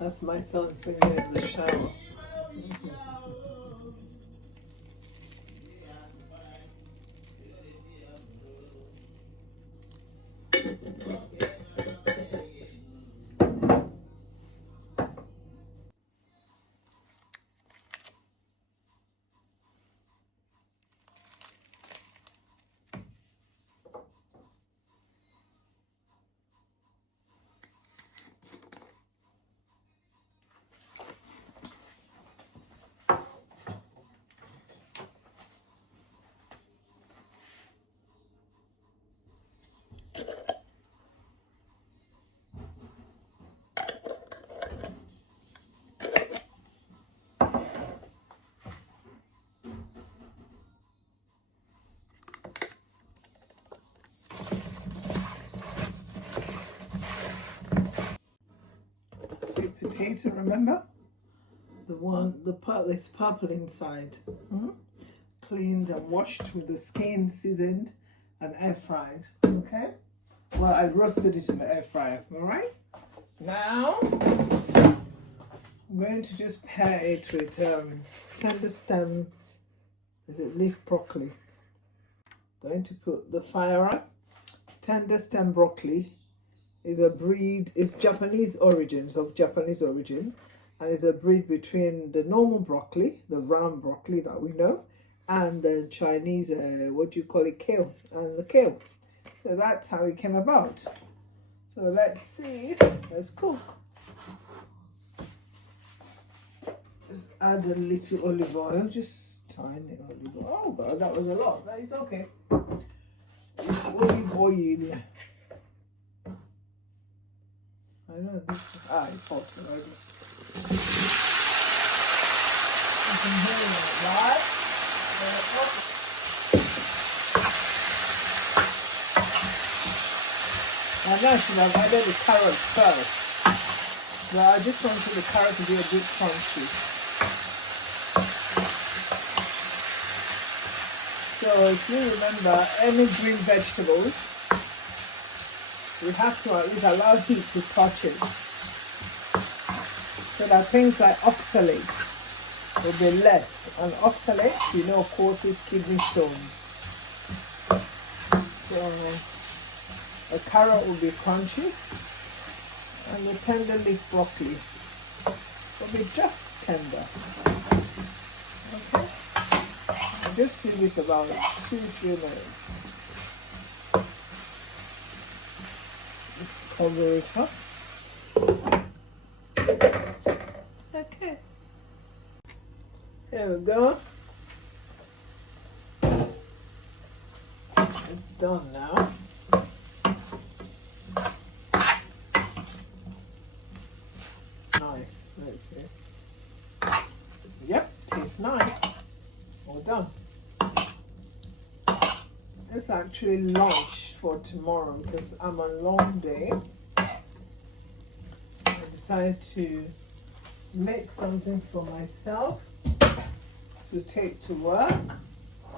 That's my son singing in the shower. Sweet potato, remember? The one, it's purple inside. Cleaned and washed with the skin seasoned and air fried. Okay? Well, I roasted it in the air fryer. Alright? Now, I'm going to just pair it with tender stem, is it leaf broccoli? Going to put the fire on. Tender stem broccoli is a breed, it's Japanese origins, and is a breed between the normal broccoli, the round broccoli that we know, and the Chinese, kale, and the kale. So that's how it came about. So let's see, let's cook. Just add a little olive oil, just tiny olive oil. Oh God, that was a lot, that is okay. It's olive oil. I know this is, it's hot already. You can hear it, right? I know I should have added the carrots first. But I just wanted the carrot to be a bit crunchy. So if you remember, any green vegetables, we have to at least allow heat to touch it. So that things like oxalate will be less. And oxalate, causes kidney stones. So a carrot will be crunchy. And the tender leaf broccoli will be just tender. Okay? And just leave it about 2-3 minutes. Cover it up. Okay. Here we go. It's done now. Nice. Let's see. Yep, tastes nice. All done. It's actually lunch for tomorrow because I'm on a long day. I decided to make something for myself to take to work.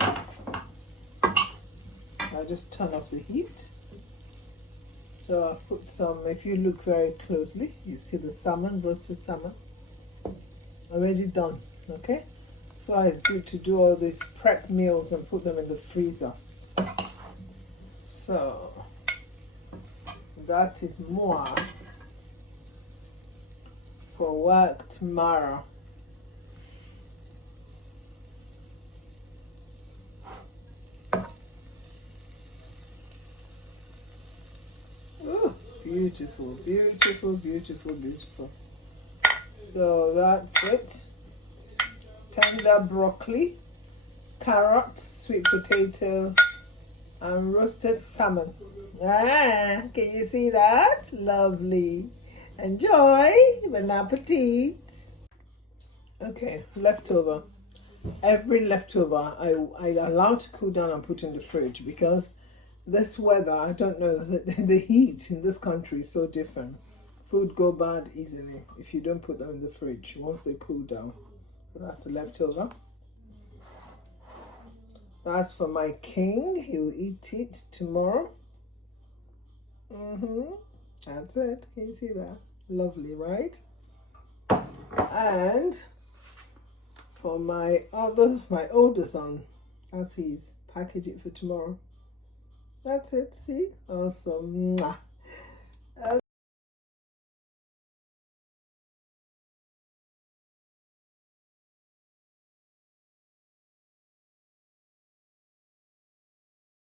I just turn off the heat. So I've put some, if you look very closely, you see the salmon, roasted salmon, already done, okay? So it's good to do all these prep meals and put them in the freezer. So that is more for work tomorrow. Ooh, beautiful, beautiful, beautiful, beautiful. So that's it. Tender broccoli, carrot, sweet potato, and roasted salmon. Can you see that? Lovely. Enjoy. Bon appetit. Okay, leftover. Every leftover I allow to cool down and put in the fridge because this weather, I don't know, the heat in this country is so different. Food go bad easily if you don't put them in the fridge once they cool down. So that's the leftover. That's for my king. He'll eat it tomorrow. That's it. Can you see that? Lovely, right? And for my older son, that's his package it for tomorrow. That's it. See, awesome. Mwah.